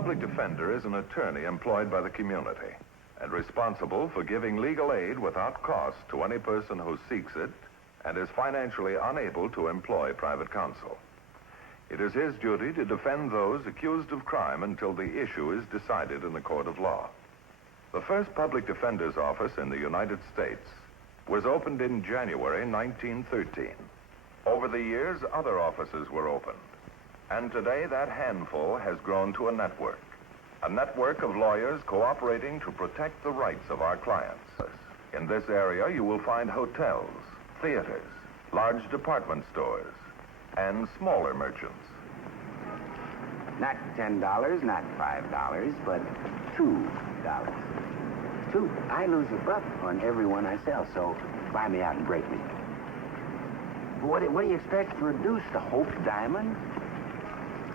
public defender is an attorney employed by the community and responsible for giving legal aid without cost to any person who seeks it and is financially unable to employ private counsel. It is his duty to defend those accused of crime until the issue is decided in the court of law. The first public defender's office in the United States was opened in January 1913. Over the years, other offices were opened. And today, that handful has grown to a network of lawyers cooperating to protect the rights of our clients. In this area, you will find hotels, theaters, large department stores, and smaller merchants. Not $10, not $5, but $2. I lose a buck on every one I sell, so buy me out and break me. What do you expect to reduce the Hope diamond?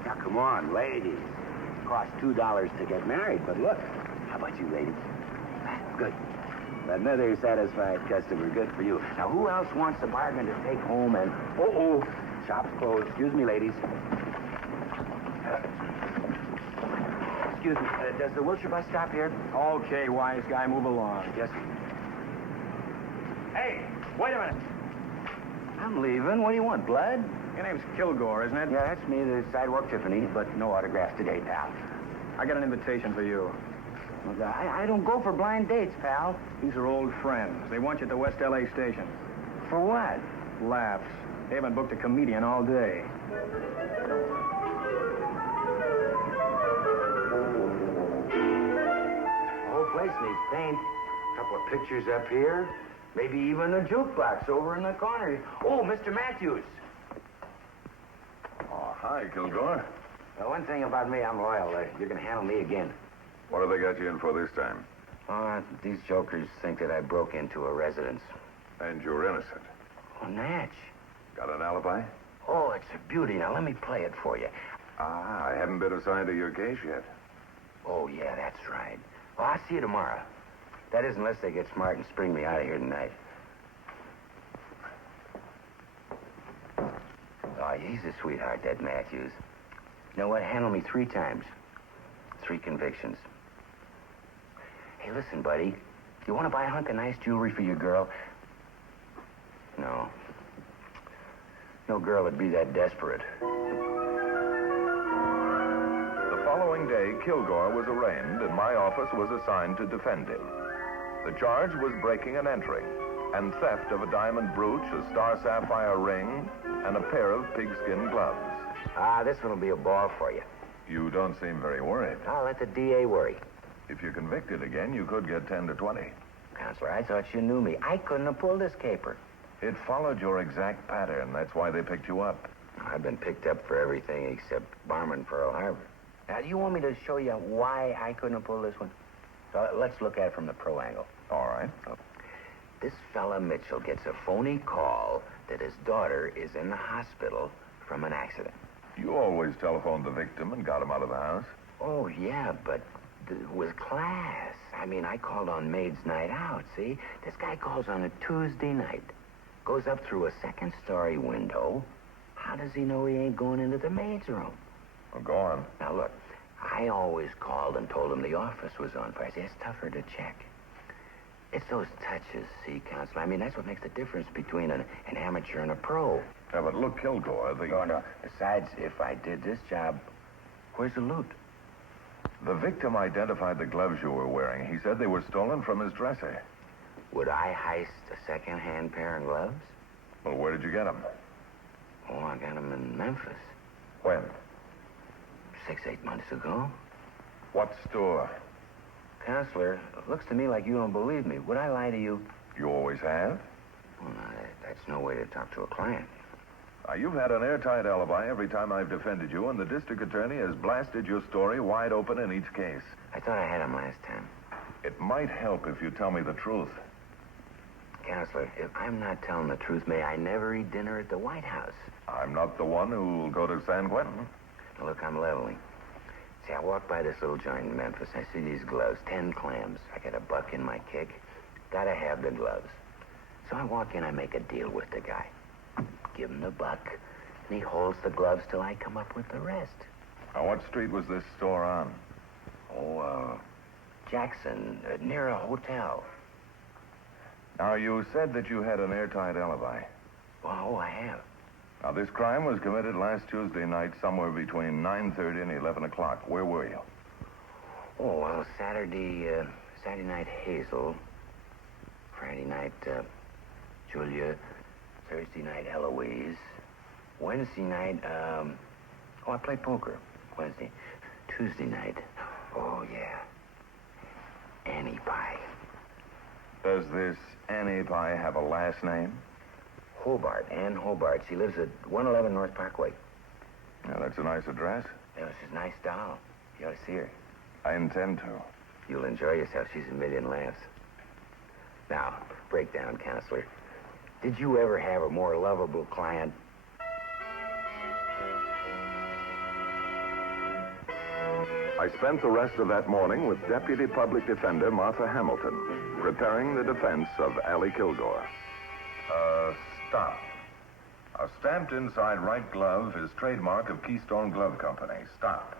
Now, come on, ladies. It costs $2 to get married, but look. How about you, ladies? Good. Another satisfied customer. Good for you. Now, who else wants a bargain to take home and... Oh, shop's closed. Excuse me, ladies. Excuse me. Does the Wilshire bus stop here? Okay, wise guy, move along. Yes. Hey, wait a minute. I'm leaving. What do you want, blood? Your name's Kilgore, isn't it? Yeah, that's me, the sidewalk Tiffany, but no autographs today, pal. I got an invitation for you. Well, I don't go for blind dates, pal. These are old friends. They want you at the West L.A. station. For what? Laughs. They haven't booked a comedian all day. The whole place needs paint. A couple of pictures up here. Maybe even a jukebox over in the corner. Oh, Mr. Matthews. Oh, hi, Kilgore. Well, one thing about me, I'm loyal. You're going to handle me again. What have they got you in for this time? These jokers think that I broke into a residence. And you're innocent. Oh, Natch. Got an alibi? Oh, it's a beauty. Now, let me play it for you. I haven't been assigned to your case yet. Oh, yeah, that's right. Well, I'll see you tomorrow. That is, unless they get smart and spring me out of here tonight. Oh, he's a sweetheart, that Matthews. You know what? Handle me 3 times. 3 convictions. Hey, listen, buddy. You want to buy a hunk of nice jewelry for your girl? No. No girl would be that desperate. The following day, Kilgore was arraigned, and my office was assigned to defend him. The charge was breaking and entering, and theft of a diamond brooch, a star sapphire ring, and a pair of pigskin gloves. This one will be a ball for you. You don't seem very worried. I'll let the DA worry. If you're convicted again, you could get 10 to 20. Counselor, I thought you knew me. I couldn't have pulled this caper. It followed your exact pattern. That's why they picked you up. I've been picked up for everything except barman for Pearl Harbor. Now, do you want me to show you why I couldn't have pulled this one? So let's look at it from the pro angle. All right. This fella Mitchell gets a phony call that his daughter is in the hospital from an accident. You always telephoned the victim and got him out of the house. Oh, yeah, but with class. I mean, I called on maid's night out, see? This guy calls on a Tuesday night. Goes up through a second-story window. How does he know he ain't going into the maid's room? Well, go on. Now, look, I always called and told him the office was on fire. See, it's tougher to check. It's those touches, see, Counselor? I mean, that's what makes the difference between an amateur and a pro. Yeah, but look, Kilgore, No. Besides, if I did this job, where's the loot? The victim identified the gloves you were wearing. He said they were stolen from his dresser. Would I heist a second-hand pair of gloves? Well, where did you get them? Oh, I got them in Memphis. When? 6-8 months ago. What store? Counselor, it looks to me like you don't believe me. Would I lie to you? You always have? Well, now, that's no way to talk to a client. You've had an airtight alibi every time I've defended you, and the district attorney has blasted your story wide open in each case. I thought I had him last time. It might help if you tell me the truth. Counselor, if I'm not telling the truth, may I never eat dinner at the White House? I'm not the one who'll go to San Quentin. Now, look, I'm leveling. See, I walk by this little joint in Memphis. I see these gloves, 10 clams. I got a buck in my kick. Gotta have the gloves. So I walk in, I make a deal with the guy. Give him the buck, and he holds the gloves till I come up with the rest. Now, what street was this store on? Jackson, near a hotel. Now, you said that you had an airtight alibi. Oh, I have. Now, this crime was committed last Tuesday night somewhere between 9:30 and 11 o'clock. Where were you? Oh, well, Saturday night, Hazel. Friday night, Julia. Thursday night, Eloise. Wednesday night, I played poker. Wednesday. Tuesday night, oh, yeah, Annie Pie. Does this Annie Pie have a last name? Hobart, Ann Hobart. She lives at 111 North Parkway. Yeah, that's a nice address. Yeah, she's a nice doll. You ought to see her. I intend to. You'll enjoy yourself. She's a million laughs. Now, breakdown, counselor. Did you ever have a more lovable client? I spent the rest of that morning with Deputy Public Defender Martha Hamilton, preparing the defense of Allie Kilgore. Stop. A stamped inside right glove is trademark of Keystone Glove Company. Stop.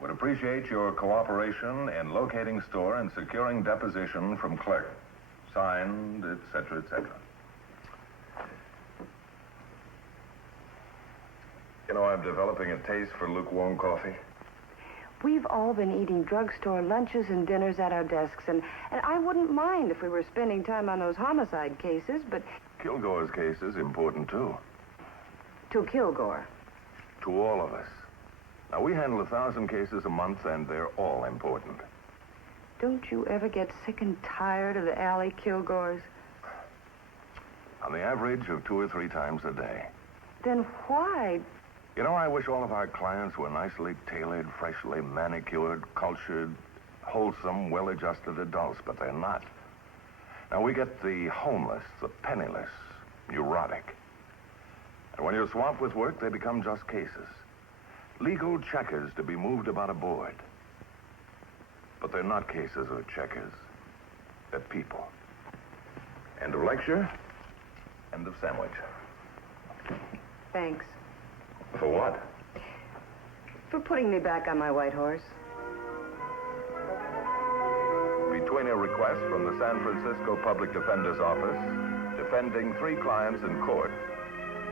Would appreciate your cooperation in locating store and securing deposition from clerk. Signed, etc., etc. You know, I'm developing a taste for lukewarm coffee. We've all been eating drugstore lunches and dinners at our desks, and I wouldn't mind if we were spending time on those homicide cases, but... Kilgore's case is important, too. To Kilgore. To all of us. Now, we handle 1,000 cases a month, and they're all important. Don't you ever get sick and tired of the Allie Kilgores? On the average of 2 or 3 times a day. Then why? You know, I wish all of our clients were nicely tailored, freshly manicured, cultured, wholesome, well-adjusted adults, but they're not. Now, we get the homeless, the penniless, neurotic. And when you're swamped with work, they become just cases. Legal checkers to be moved about a board. But they're not cases or checkers. They're people. End of lecture. End of sandwich. Thanks. For what? For putting me back on my white horse. Between a request from the San Francisco Public Defender's Office, defending 3 clients in court,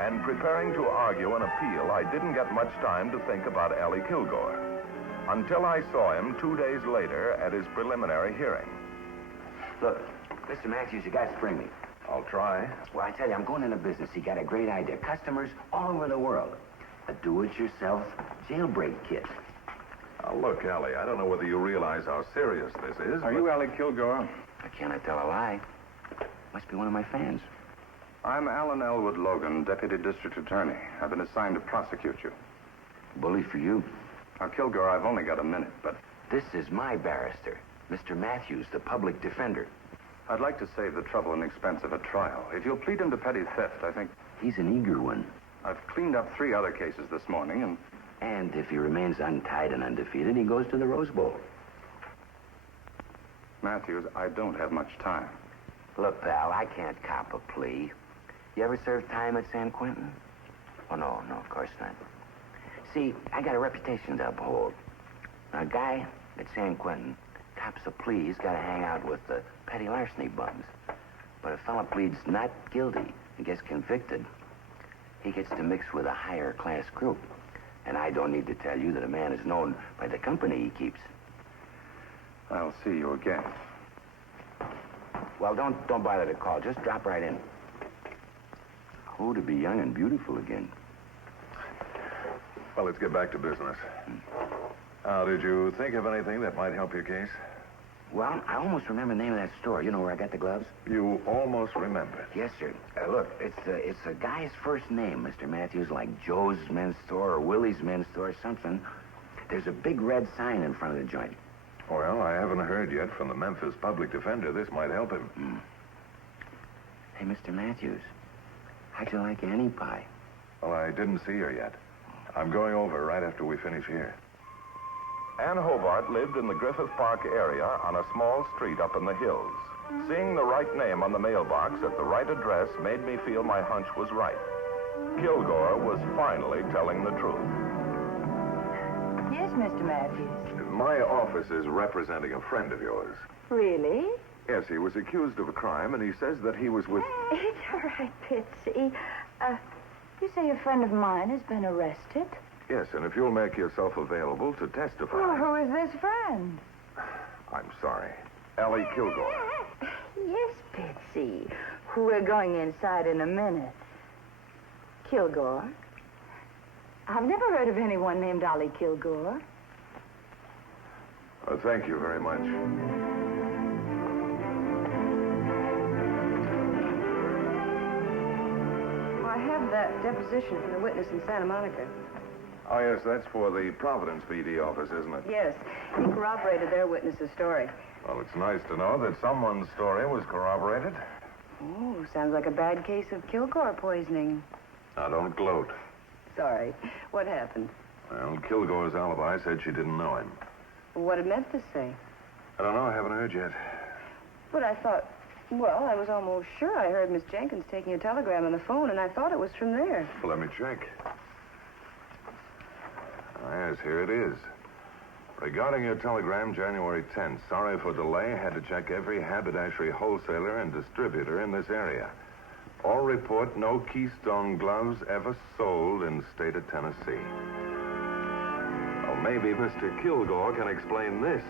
and preparing to argue an appeal, I didn't get much time to think about Allie Kilgore until I saw him 2 days later at his preliminary hearing. Look, Mr. Matthews, you got to spring me. I'll try. Well, I tell you, I'm going into business. You got a great idea. Customers all over the world. A do-it-yourself jailbreak kit. Now, look, Allie, I don't know whether you realize how serious this is. Are you Allie Kilgore? I cannot tell a lie. Must be one of my fans. I'm Alan Elwood Logan, Deputy District Attorney. I've been assigned to prosecute you. Bully for you. Now, Kilgore, I've only got a minute, but This is my barrister, Mr. Matthews, the public defender. I'd like to save the trouble and expense of a trial. If you'll plead him to petty theft, I think... He's an eager one. I've cleaned up 3 other cases this morning, and... And if he remains untied and undefeated, he goes to the Rose Bowl. Matthews, I don't have much time. Look, pal, I can't cop a plea. You ever served time at San Quentin? Oh, no, of course not. See, I got a reputation to uphold. Now, a guy at San Quentin cops a plea, he's got to hang out with the petty larceny bums. But if a fella pleads not guilty and gets convicted, he gets to mix with a higher class group. And I don't need to tell you that a man is known by the company he keeps. I'll see you again. Well, don't bother to call. Just drop right in. Oh, to be young and beautiful again. Well, let's get back to business. Now, did you think of anything that might help your case? Well, I almost remember the name of that store. You know where I got the gloves? You almost remembered. Yes, sir. Look, it's a guy's first name, Mr. Matthews, like Joe's Men's Store or Willie's Men's Store or something. There's a big red sign in front of the joint. Well, I haven't heard yet from the Memphis Public Defender. This might help him. Hey, Mr. Matthews, how'd you like Annie Pie? Well, I didn't see her yet. I'm going over right after we finish here. Ann Hobart lived in the Griffith Park area on a small street up in the hills. Seeing the right name on the mailbox at the right address made me feel my hunch was right. Kilgore was finally telling the truth. Yes, Mr. Matthews. My office is representing a friend of yours. Really? Yes, he was accused of a crime, and he says that he was with... It's all right, Bitsy. You say a friend of mine has been arrested? Yes, and if you'll make yourself available to testify... Well, who is this friend? I'm sorry. Ellie Kilgore. Yes, Bitsy. We're going inside in a minute. Kilgore? I've never heard of anyone named Ollie Kilgore. Thank you very much. I have that deposition from the witness in Santa Monica. Oh, yes, that's for the Providence PD office, isn't it? Yes, he corroborated their witness's story. Well, it's nice to know that someone's story was corroborated. Oh, sounds like a bad case of Kilgore poisoning. Now, don't gloat. Sorry. What happened? Well, Kilgore's alibi said she didn't know him. What did Memphis say? I don't know. I haven't heard yet. But I thought, well, I was almost sure I heard Miss Jenkins taking a telegram on the phone, and I thought it was from there. Well, let me check. Yes, here it is. Regarding your telegram, January 10th, sorry for delay. Had to check every haberdashery wholesaler and distributor in this area. All report no Keystone gloves ever sold in the state of Tennessee. Well, maybe Mr. Kilgore can explain this.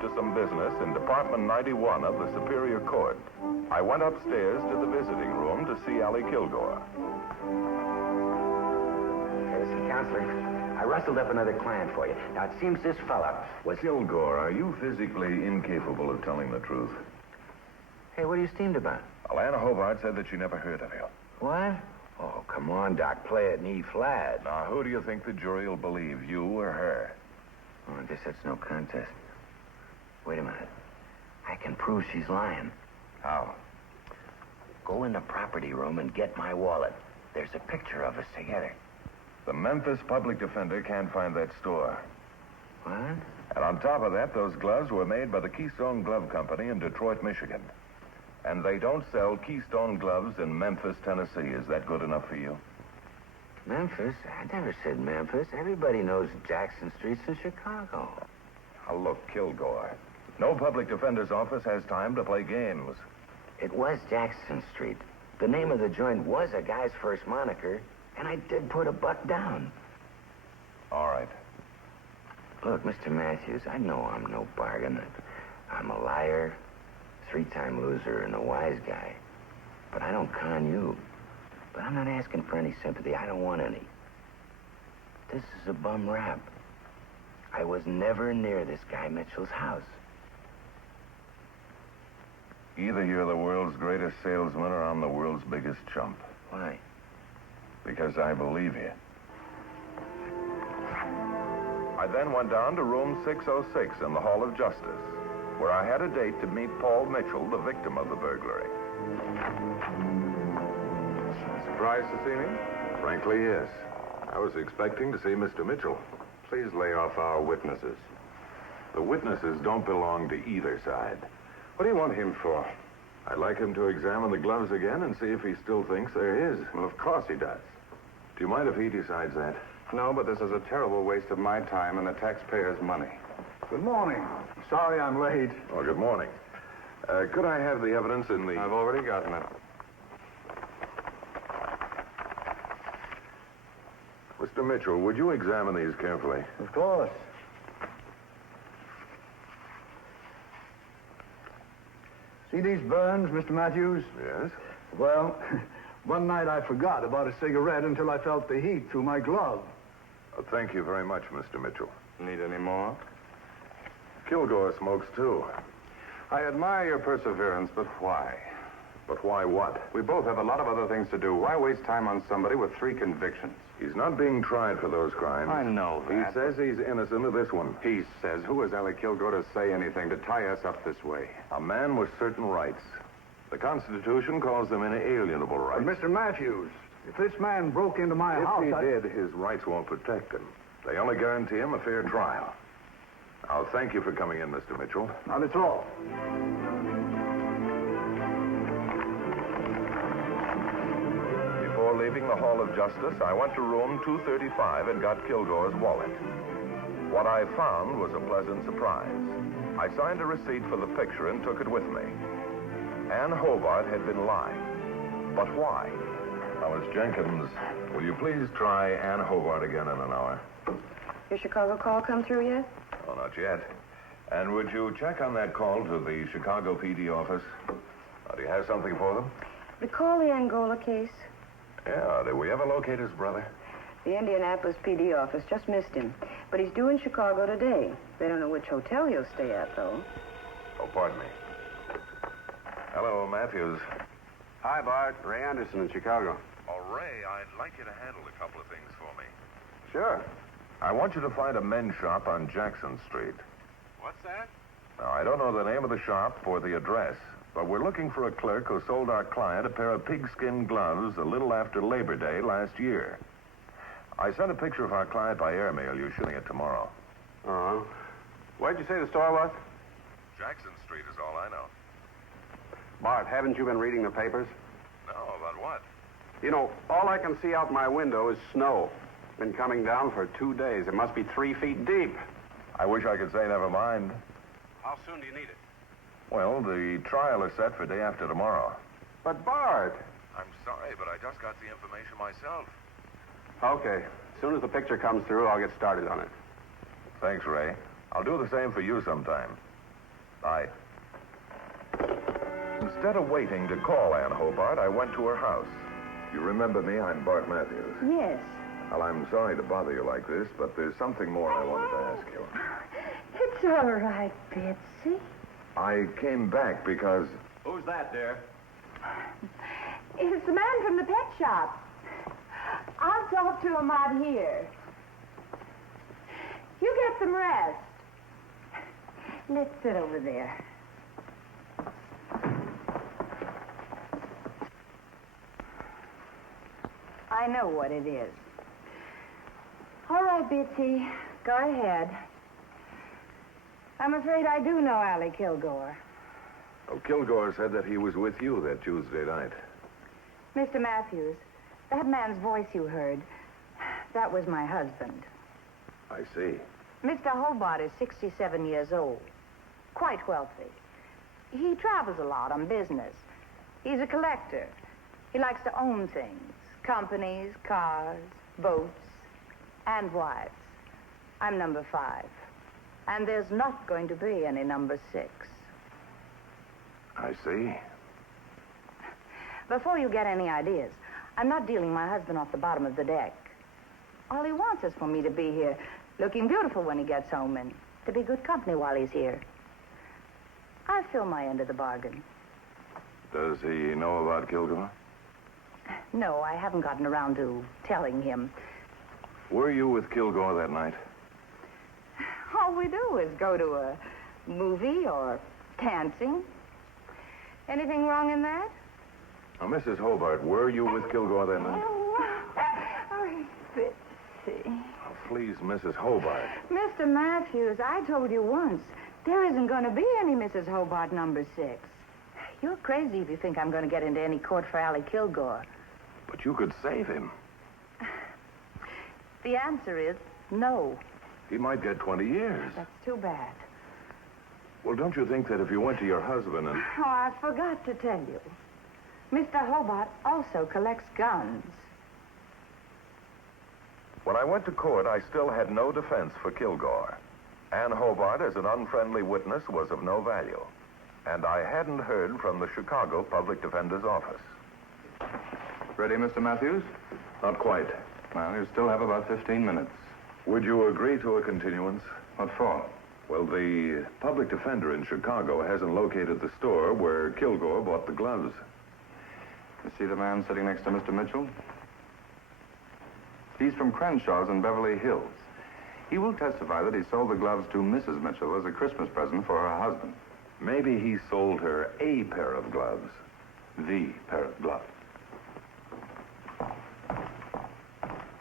To some business in Department 91 of the Superior Court. I went upstairs to the visiting room to see Allie Kilgore. Listen, Counselor, I rustled up another client for you. Now, it seems this fella was... Kilgore, are you physically incapable of telling the truth? Hey, what are you steamed about? Alana Hobart said that she never heard of you. What? Oh, come on, Doc. Play it in E flat. Now, who do you think the jury will believe, you or her? Oh, I guess that's no contest. Wait a minute. I can prove she's lying. How? Go in the property room and get my wallet. There's a picture of us together. The Memphis public defender can't find that store. What? And on top of that, those gloves were made by the Keystone Glove Company in Detroit, Michigan. And they don't sell Keystone gloves in Memphis, Tennessee. Is that good enough for you? Memphis? I never said Memphis. Everybody knows Jackson Street's in Chicago. Now, look, Kilgore. No public defender's office has time to play games. It was Jackson Street. The name of the joint was a guy's first moniker, and I did put $1 down. All right. Look, Mr. Matthews, I know I'm no bargain. I'm a liar, 3-time loser, and a wise guy. But I don't con you. But I'm not asking for any sympathy. I don't want any. This is a bum rap. I was never near this guy Mitchell's house. Either you're the world's greatest salesman or I'm the world's biggest chump. Why? Because I believe you. I then went down to room 606 in the Hall of Justice, where I had a date to meet Paul Mitchell, the victim of the burglary. Surprised to see me? Frankly, yes. I was expecting to see Mr. Mitchell. Please lay off our witnesses. The witnesses don't belong to either side. What do you want him for? I'd like him to examine the gloves again and see if he still thinks they're his. Well, of course he does. Do you mind if he decides that? No, but this is a terrible waste of my time and the taxpayers' money. Good morning. Sorry I'm late. Oh, good morning. Could I have the evidence in the... I've already gotten it. Mr. Mitchell, would you examine these carefully? Of course. See these burns, Mr. Matthews? Yes? Well, one night I forgot about a cigarette until I felt the heat through my glove. Thank you very much, Mr. Mitchell. Need any more? Kilgore smokes, too. I admire your perseverance, but why? But why what? We both have a lot of other things to do. Why waste time on somebody with 3 convictions? He's not being tried for those crimes. I know He that. says he's innocent of this one. He says, who is Allie Kilgore to say anything, to tie us up this way? A man with certain rights. The Constitution calls them inalienable rights. But Mr. Matthews, if this man broke into my house, If he did, his rights won't protect him. They only guarantee him a fair trial. Now, thank you for coming in, Mr. Mitchell. Not at all. Before leaving the Hall of Justice, I went to room 235 and got Kilgore's wallet. What I found was a pleasant surprise. I signed a receipt for the picture and took it with me. Ann Hobart had been lying. But why? Now, Miss Jenkins, will you please try Ann Hobart again in an hour? Your Chicago call come through yet? Oh, not yet. And would you check on that call to the Chicago PD office? Do you have something for them? Recall the Angola case. Yeah, did we ever locate his brother? The Indianapolis PD office just missed him. But he's due in Chicago today. They don't know which hotel he'll stay at, though. Oh, pardon me. Hello, Matthews. Hi, Bart. Ray Anderson in Chicago. Oh, Ray, I'd like you to handle a couple of things for me. Sure. I want you to find a men's shop on Jackson Street. What's that? Now, I don't know the name of the shop or the address, but we're looking for a clerk who sold our client a pair of pigskin gloves a little after Labor Day last year. I sent a picture of our client by airmail. You're shooting it tomorrow. Uh-huh. Where'd you say the store was? Jackson Street is all I know. Bart, haven't you been reading the papers? No, about what? You know, all I can see out my window is snow. Been coming down for 2 days. It must be 3 feet deep. I wish I could say never mind. How soon do you need it? Well, the trial is set for day after tomorrow. But, Bart. I'm sorry, but I just got the information myself. Okay. As soon as the picture comes through, I'll get started on it. Thanks, Ray. I'll do the same for you sometime. Bye. Instead of waiting to call Ann Hobart, I went to her house. You remember me? I'm Bart Matthews. Yes. Well, I'm sorry to bother you like this, but there's something more I wanted to ask you. It's all right, Betsy. I came back because... Who's that, dear? It's the man from the pet shop. I'll talk to him out here. You get some rest. Let's sit over there. I know what it is. All right, Bitsy, go ahead. I'm afraid I do know Allie Kilgore. Oh, Kilgore said that he was with you that Tuesday night. Mr. Matthews, that man's voice you heard, that was my husband. I see. Mr. Hobart is 67 years old, quite wealthy. He travels a lot on business. He's a collector. He likes to own things, companies, cars, boats, and wives. I'm number 5. And there's not going to be any number 6. I see. Before you get any ideas, I'm not dealing my husband off the bottom of the deck. All he wants is for me to be here, looking beautiful when he gets home, and to be good company while he's here. I fill my end of the bargain. Does he know about Kilgore? No, I haven't gotten around to telling him. Were you with Kilgore that night? All we do is go to a movie or dancing. Anything wrong in that? Now, Mrs. Hobart, were you with Kilgore that night? Oh, Bitsy. Oh, please, Mrs. Hobart. Mr. Matthews, I told you once, there isn't going to be any Mrs. Hobart number 6. You're crazy if you think I'm going to get into any court for Allie Kilgore. But you could save him. The answer is no. He might get 20 years. That's too bad. Well, don't you think that if you went to your husband and... Oh, I forgot to tell you. Mr. Hobart also collects guns. When I went to court, I still had no defense for Kilgore. Ann Hobart, as an unfriendly witness, was of no value. And I hadn't heard from the Chicago Public Defender's office. Ready, Mr. Matthews? Not quite. Well, you still have about 15 minutes. Would you agree to a continuance? What for? Well, the public defender in Chicago hasn't located the store where Kilgore bought the gloves. You see the man sitting next to Mr. Mitchell? He's from Crenshaw's in Beverly Hills. He will testify that he sold the gloves to Mrs. Mitchell as a Christmas present for her husband. Maybe he sold her a pair of gloves. The pair of gloves.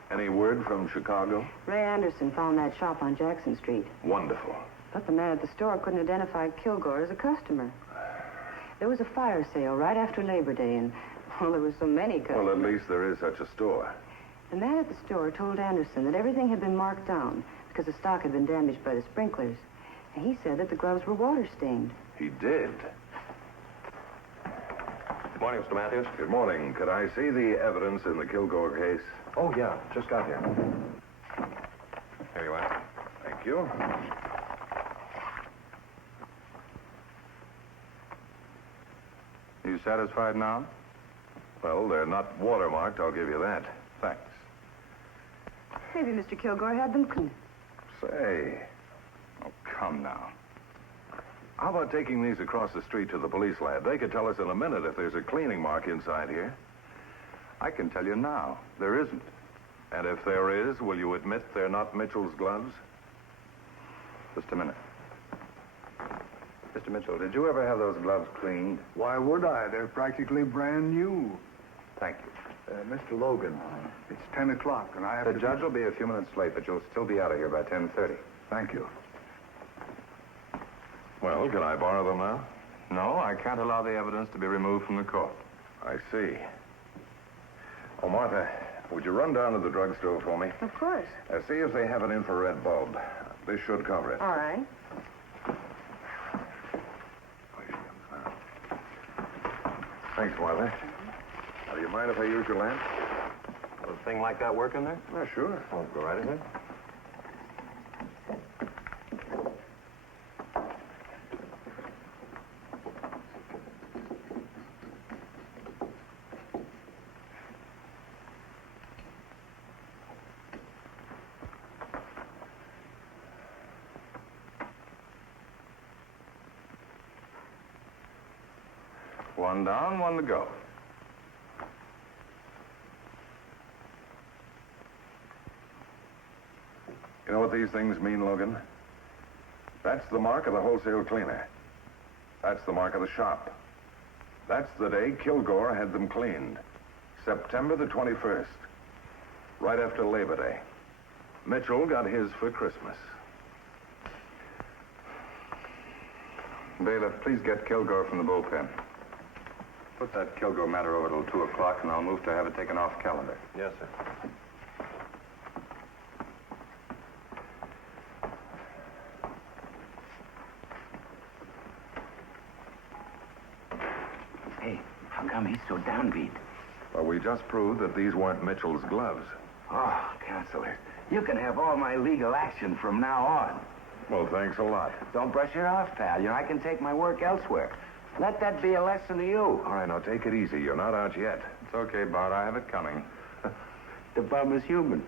Any word from Chicago? Ray Anderson found that shop on Jackson Street. Wonderful. But the man at the store couldn't identify Kilgore as a customer. There was a fire sale right after Labor Day, and, well, there were so many customers. Well, at least there is such a store. The man at the store told Anderson that everything had been marked down because the stock had been damaged by the sprinklers. And he said that the gloves were water-stained. He did. Good morning, Mr. Matthews. Good morning. Could I see the evidence in the Kilgore case? Oh, yeah. Just got here. Here you are. Thank you. You satisfied now? Well, they're not watermarked, I'll give you that. Thanks. Maybe Mr. Kilgore had them cleaned. Say, Oh, come now. how about taking these across the street to the police lab? They could tell us in a minute if there's a cleaning mark inside here. I can tell you now, there isn't. And if there is, will you admit they're not Mitchell's gloves? Just a minute. Mr. Mitchell, did you ever have those gloves cleaned? Why would I? They're practically brand new. Thank you. Mr. Logan, it's 10 o'clock, and I have The to... judge will be a few minutes late, but you'll still be out of here by 10:30. Thank you. Well, can I borrow them now? No, I can't allow the evidence to be removed from the court. I see. Oh, Martha, would you run down to the drugstore for me? Of course. See if they have an infrared bulb. This should cover it. All right. Thanks, Martha. Do you mind if I use your lamp? Does a thing like that work in there? Oh, sure. Oh, go right ahead. One down, one to go. You know what these things mean, Logan? That's the mark of the wholesale cleaner. That's the mark of the shop. That's the day Kilgore had them cleaned. September the 21st. Right after Labor Day. Mitchell got his for Christmas. Bailiff, please get Kilgore from the bullpen. Put that Kilgore matter over till 2 o'clock, and I'll move to have it taken off calendar. Yes, sir. Hey, how come he's so downbeat? Well, we just proved that these weren't Mitchell's gloves. Oh, Counselor, you can have all my legal action from now on. Well, thanks a lot. Don't brush it off, pal. You know, I can take my work elsewhere. Let that be a lesson to you. All right, now take it easy. You're not out yet. It's okay, Bart. I have it coming. The bum is human.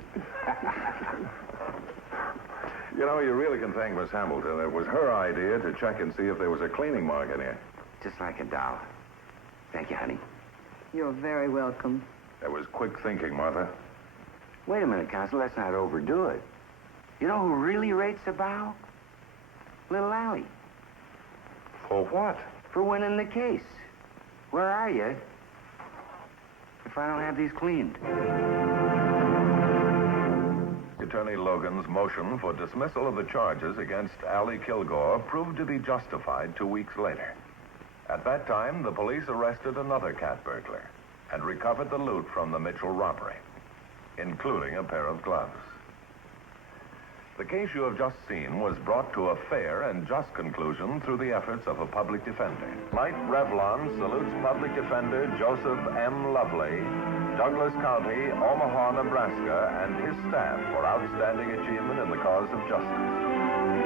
You know, you really can thank Miss Hamilton. It was her idea to check and see if there was a cleaning mark in here. Just like a doll. Thank you, honey. You're very welcome. That was quick thinking, Martha. Wait a minute, Counselor. Let's not overdo it. You know who really rates a bow? Little Allie. For what? For winning the case. Where are you if I don't have these cleaned? Attorney Logan's motion for dismissal of the charges against Allie Kilgore proved to be justified 2 weeks later. At that time, the police arrested another cat burglar and recovered the loot from the Mitchell robbery, including a pair of gloves. The case you have just seen was brought to a fair and just conclusion through the efforts of a public defender. Knight Revlon salutes public defender Joseph M. Lovely, Douglas County, Omaha, Nebraska, and his staff for outstanding achievement in the cause of justice.